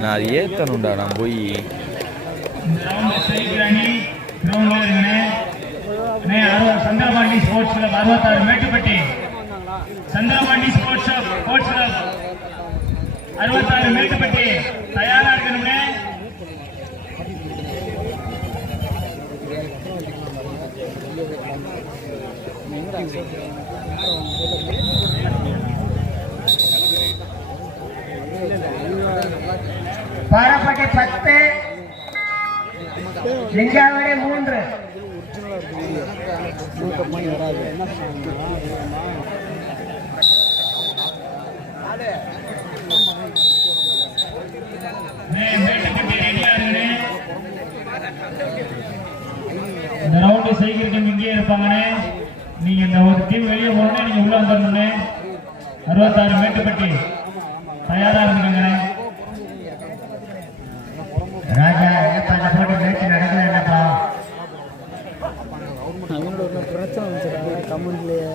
நான் அது ஏற்றணும்டா நான் போய். சந்திரபாண்டி ஸ்போர்ட்ஸ் கிளப் அறுபத்தாறு Mettupatti Chandrapandi sports sports club அறுபத்தாறு மேட்டுப்பட்டி. தயாரா இருக்கணும்னே. you. லிங்காவளி மூன்று இந்த ரவுண்டு செய்கிறதுக்கு இங்கேயே இருப்பாங்கண்ணே. நீங்க இந்த ஒரு டீம் வெளியே போகணும் நீங்க உள்ள வந்துடணும்னே அறுபத்தாறு மேட்டுப்பட்டி தயாரா இருந்துக்கங்கண்ணே. ராஜா என்னப்பா இந்த போட்டி மேட்ச் நடக்கல என்னப்பா அவங்களோட ஒரு பிரச்சனை வந்துச்சுடா கமெண்ட்லேயே.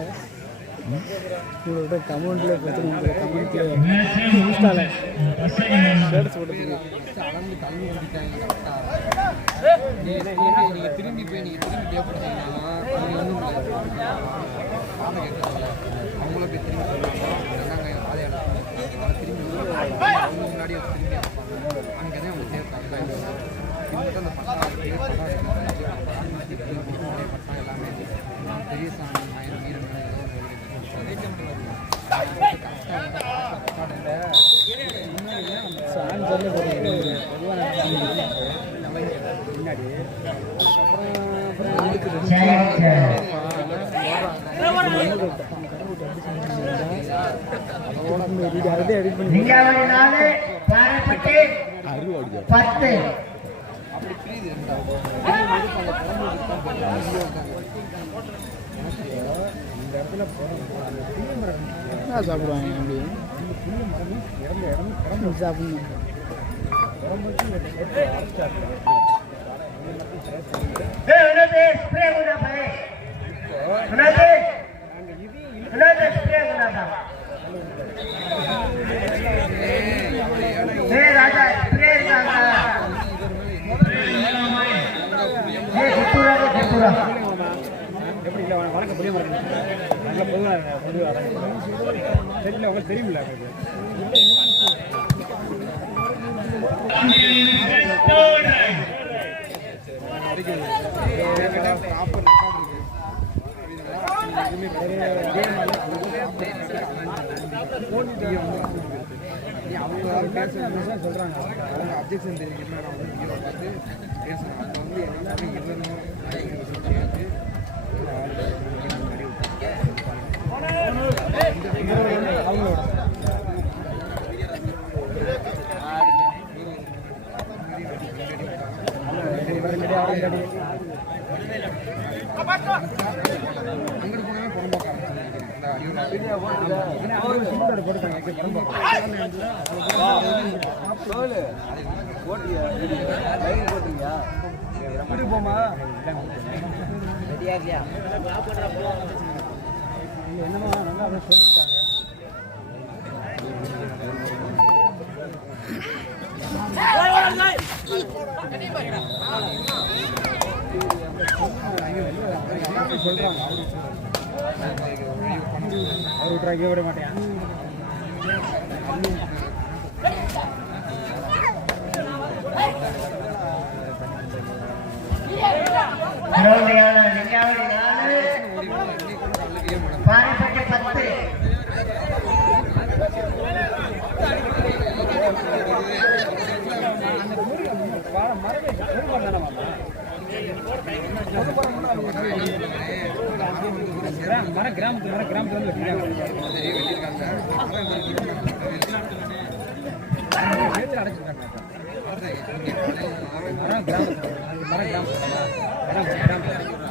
உங்களோட கமெண்ட்லேயே பிரச்சனை வந்து கமெண்ட்லேயே இன்ஸ்டால ஸ்டேட்டஸ் போட்டு நீங்க திரும்பி போய் திரும்பி தேவைப்படுத்தீங்கன்னா அவங்க ஒன்றும் அவங்கள போய் திரும்பி சொல்லுவாங்க நாங்கள் பாதை எடுத்துக்கோங்க திரும்பி வருவாங்க. அவங்க முன்னாடி வந்து திரும்பி எடுப்பாங்க அங்கே தான் அவங்க தேவை இந்த அந்த பசங்க பசங்க எல்லாமே பெரிய சாமி மயிரம் வீரன் சாங் சொல்லி போட்டு பின்னாடி சரி சரி அதை எடிட் பண்ணி லிங்காவளி நாலு பாரப்பட்டி பத்து என்ன சாப்பிடுவாங்க. அப்படி சாப்பிடணும் எப்படி இல்லை வணக்கம் புளிய மரம் நல்ல பொதுவாக பொதுவாக தெரியல உங்களுக்கு தெரியுமில்ல அவங்க பேசுறது சொல்கிறாங்க அவங்க அப்ஜெக்ஷன் தெரிவிக்கணும் நான் வந்து வீடியோ பார்த்து பேசுகிறேன் அவங்க வந்து எல்லாமே எழுதணும் என்னமா நல்லா சொல்லிட்டாங்க எல்லாமே சொல்றாங்க. அவர் விட மாட்டேன் கிரௌண்டியான லிங்காவளி நாலு பாரப்பட்டி பத்து மர கிராமத்து மர கிராமத்துல வந்து வெட்டிருக்காங்க சேர்த்து அடைச்சிருக்காங்க மரம் கிராமத்துல கிராமத்துல மரம் கிராமத்துல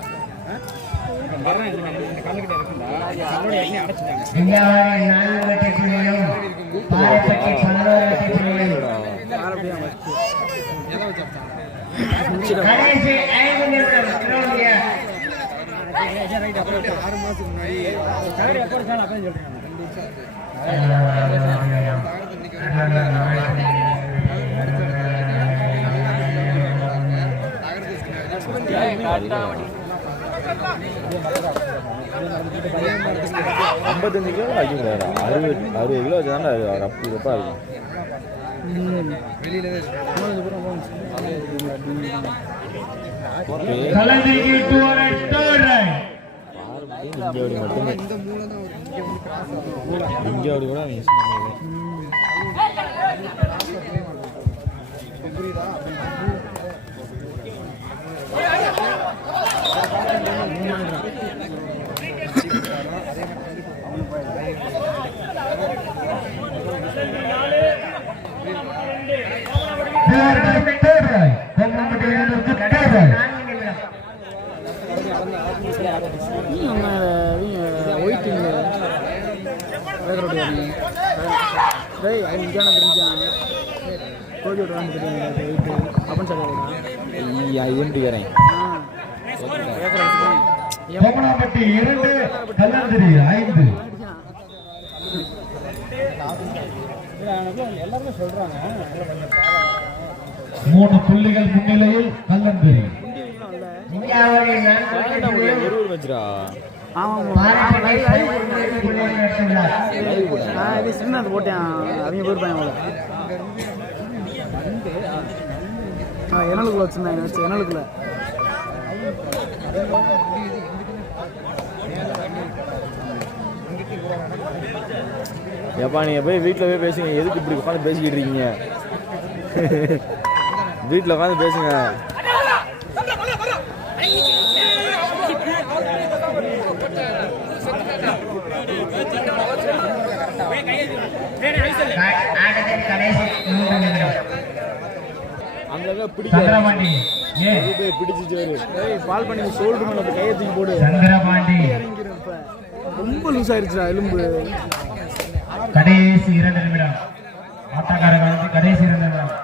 கடைசி ஐந்து ஆறு மாசத்துக்கு ஐம்பத்தஞ்சு கிலோ வைக்க முடியாது அறுபது அறுபது கிலோ வச்சு தானே ரப்பு ரப்பாக இருக்கும். இங்கே மட்டுமே. இங்கே கூட வேகரோடு டேய் அது தெரிஞ்சான் இரண்டு ஐந்து. எல்லாருமே மூணு புள்ளிகள் முன்னிலையில் கல்லந்திரி வச்சுடா ஆமாம் சின்னது போட்டேன். அவங்க போயிருப்பாங்க ஆ எனலுக்குள்ள வச்சுருந்தாங்க வச்சு எனலுக்குள்ள. ஏப்பா நீங்கள் போய் வீட்டில் போய் பேசுங்க. எதுக்கு இப்படி உட்காந்து பேசிக்கிட்டு இருக்கீங்க? வீட்டில் உட்காந்து பேசுங்க. பிடிச்சிச்சு ஏய் பால் பண்ணி ஷோல்டர் மேலே கையை தூக்கி போடு. சந்திரபாண்டி. ரொம்ப லூஸ் ஆயிருச்சுடா எலும்பு. கடைசி இரண்டு நிமிடம். ஆட்டக்காரர்கள் வந்து கடைசி இரண்டு நிமிடம்.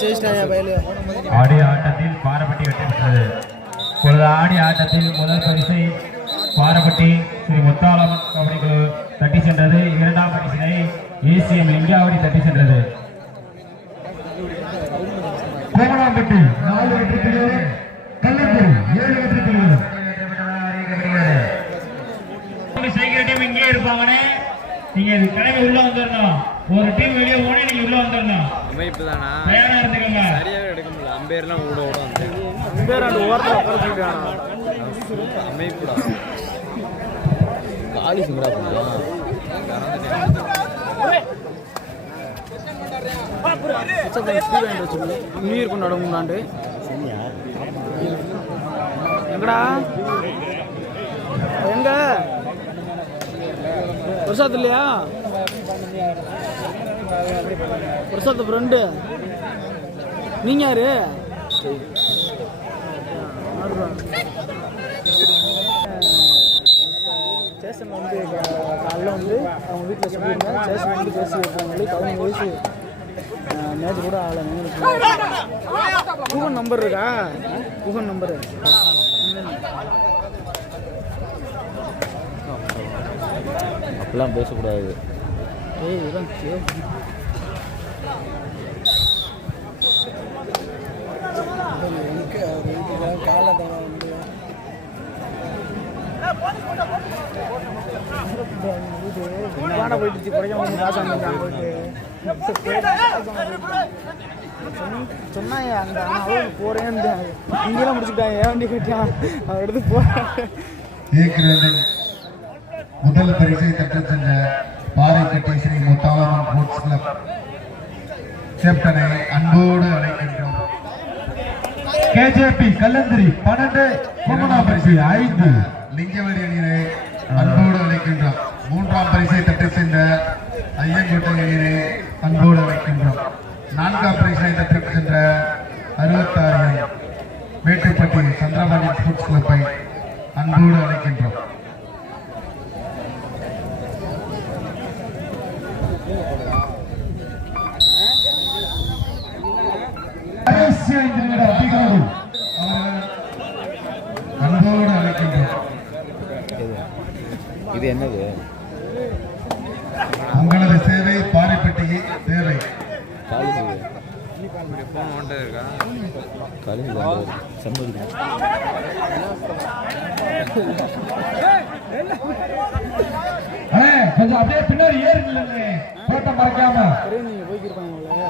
ஜெயிச்சிட்டாயா பயலு. ஆடிய ஆட்டத்தில் பாரப்பட்டி வெற்றி பெற்றது. பொழுது ஆடிய ஆட்டத்தில் முதல் பரிசை பாரப்பட்டி ஸ்ரீ முத்தாளம்மன் கபடி குழு தட்டி சென்றது. இரண்டாம் பரிசினை ஏசிஎம் இந்தியாவடி தட்டி சென்றது. கோமலாம்பட்டி நாலு வெற்றி புள்ளிகளும் கல்லம்பூர் ஏழு வெற்றி புள்ளிகளும் செய்கிற டீம் இங்கே இருப்பாங்கண்ணே. நீங்க கிளம்பி உள்ள வந்துடணும். ஒரு டீம் வெளியே போனே நீங்க உள்ள வந்துடணும். அமைப்பு தானா தயாரா இருந்துக்கோங்க. சரியாகவே எடுக்க முடியல. அம்பேர்லாம் கூட கூட வந்து பேர் ரெண்டு ஓரத்தில் உட்கார சொல்லிட்டானா? அமைப்புடா காலி சிங்கடா பண்ணுறான் நியூ கொண்டாட முன்னாண்டு எங்கடா? எங்க? பிரசாத் இல்லையா? பிரசாத் ஃப்ரெண்டு நீங்க யாரு? ஸ்டேஷன் வந்து காலைல வந்து அவங்க வீட்டில் சொல்லியிருந்தேன் ஸ்டேஷன் வந்து பேசி வைப்பாங்க பதினஞ்சு வயசு மேட்ச் கூட ஆகலை கூகன் நம்பர் இருக்கா கூகன் நம்பரு அப்படிலாம் பேசக்கூடாது. ஏய் இதான் கே போயிட்டு காசு சொன்னாங்க அந்த அவ்வளோ போறேன்னு இங்கெல்லாம் முடிச்சுட்டாங்க ஏன் வண்டி கட்டியான் அவன் எடுத்து போறேன் முதல் பரிசை தட்டிச் சென்ற பாறைக்கட்டி ஸ்ரீ முத்தாலம்மன் ஸ்போர்ட்ஸ் கிளப். கேப்டனை அன்போடு அழைக்கின்றோம். கேஜேபி கல்லந்திரி பன்னெண்டு கொமனா பரிசு ஐந்து. லிங்கவடி அணியினை அன்போடு அழைக்கின்றோம் மூன்றாம் பரிசை தட்டி சென்ற ஐயங்கோட்டை அணியினை அன்போடு அழைக்கின்றோம் நான்காம் பரிசை தட்டி சென்ற அறுபத்தாறு மேட்டுப்பட்டி சந்திரபாணி ஸ்போர்ட்ஸ் கிளப்பை அன்போடு அழைக்கின்றோம் கடைசி ஐந்து நிமிடம் அதிகாரி அன்போடு அழைக்கின்றோம் இது என்னது? பாறைப்பட்டி தேவை காலேஜ் போன வந்துட்டு இருக்கா காலேஜ் சம்மதி கொஞ்சம் அப்படியே பின்னாடி ஏறுங்களே போட்டம் மறக்காம.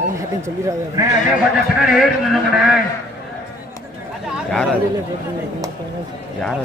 கொஞ்சம் பின்னாடி. யாரா யாரா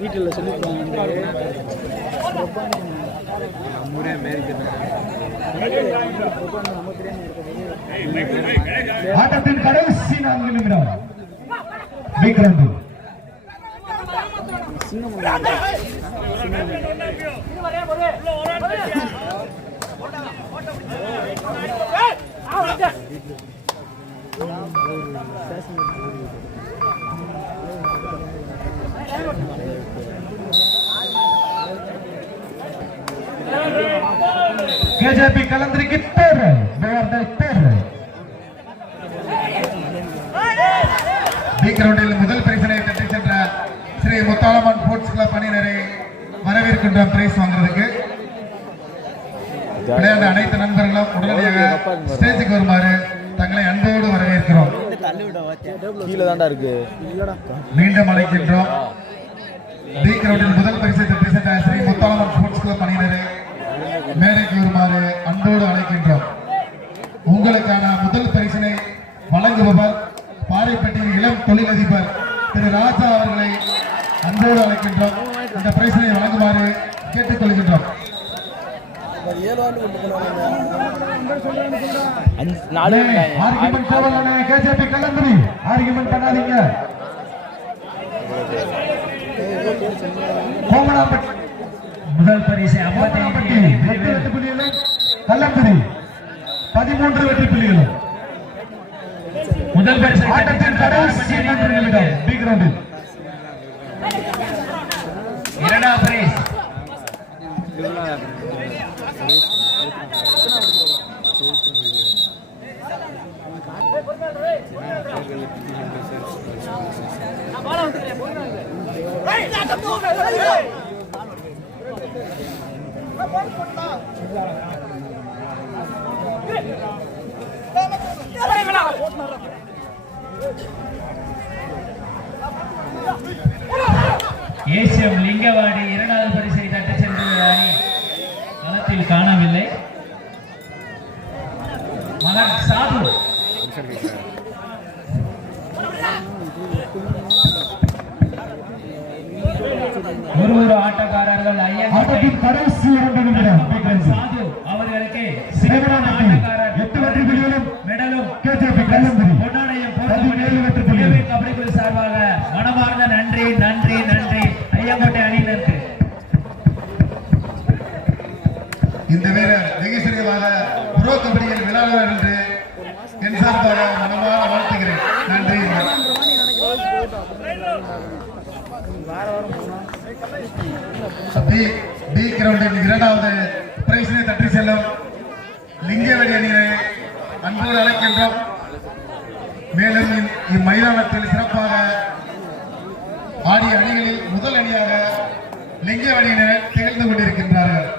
வீட்டில் சொல்லிருக்காங்க நம்மூரே அமெரிக்கன் ஆட்டத்தின் கடைசி நான்கு நிமிடம். விக்ரந்து கேஜேபி கலந்திரிக்கு தேர்வு தேர்தல் தேர்வு முதல் பரிசனை பெற்று சென்ற ஸ்ரீ முத்தாலம்மன் ஸ்போர்ட்ஸ் கிளப் அணியினரை வரவேற்கின்றோம் பிரைஸ் வாங்குறதுக்கு. விளையாட அனைத்து நண்பர்களும் உடனடியாக ஸ்டேஜுக்கு வருமாறு தங்களை அன்போடு வரவேற்கிறோம். மீண்டும் அழைக்கின்றோம். பி கிரவுண்டில் முதல் பரிசை பெற்று சென்ற ஸ்ரீ முத்தாலம்மன் ஸ்போர்ட்ஸ் கிளப் அணியினரை மேடைக்கு வருமாறு அன்போடு அழைக்கின்றோம் உங்களுக்கான முதல் பரிசினை வழங்குபவர் பாறைப்பட்டியின் இளம் தொழிலதிபர் திரு ராஜா அவர்களை அன்போடு அழைக்கின்றோம் இந்த பரிசினை வழங்குமாறு கேட்டுக்கொள்கின்றோம் கோமலாப்பட்டி முதல் பரிசு கோமலாப்பட்டி பத்து வெற்றி புள்ளிகளும் பதிமூன்று வெற்றி புள்ளிகளும் முதல் பரிசு ஆட்டத்தின் கடைசி மூன்று நிமிடம் பி கிரவுண்டில் இரண்டாம் பிரைஸ் ஏசியம் லிங்கவாடி இரண்டாவது பரிசை தட்டு சென்றுள்ள அணி களத்தில் காணவில்லை. மகன் சாது. ஆட்டக்காரர்கள் ஐயன் கடைசி இரண்டு நிமிடம். சாது அவர்களுக்கு சிறப்பான ஆட்டக்காரர் எட்டு வெற்றி புள்ளிகளும் மெடலும் கேஜேபி கல்லம்பரி பொன்னாடையும் பதினேழு வெற்றி புள்ளிகள் கபடி குழு சார்பாக மனமார்ந்த நன்றி நன்றி நன்றி. ஐயங்கோட்டை அணியினருக்கு. இந்த வீரர் வெகு சிறியமாக புரோ கபடியில் விளையாடுவார் என்று என் சார்பாக மனமாற வாழ்த்துகிறேன் நன்றி பி பி கிரவுண்டின் இரண்டாவது பிரைஸினை தட்டி செல்லும் லிங்கவெளி அணியினை அன்போடு அழைக்கின்றோம். மேலும் இம்மைதானத்தில் சிறப்பாக ஆடிய அணிகளில் முதல் அணியாக லிங்கவெளியினர் திகழ்ந்து கொண்டிருக்கின்றார்கள்.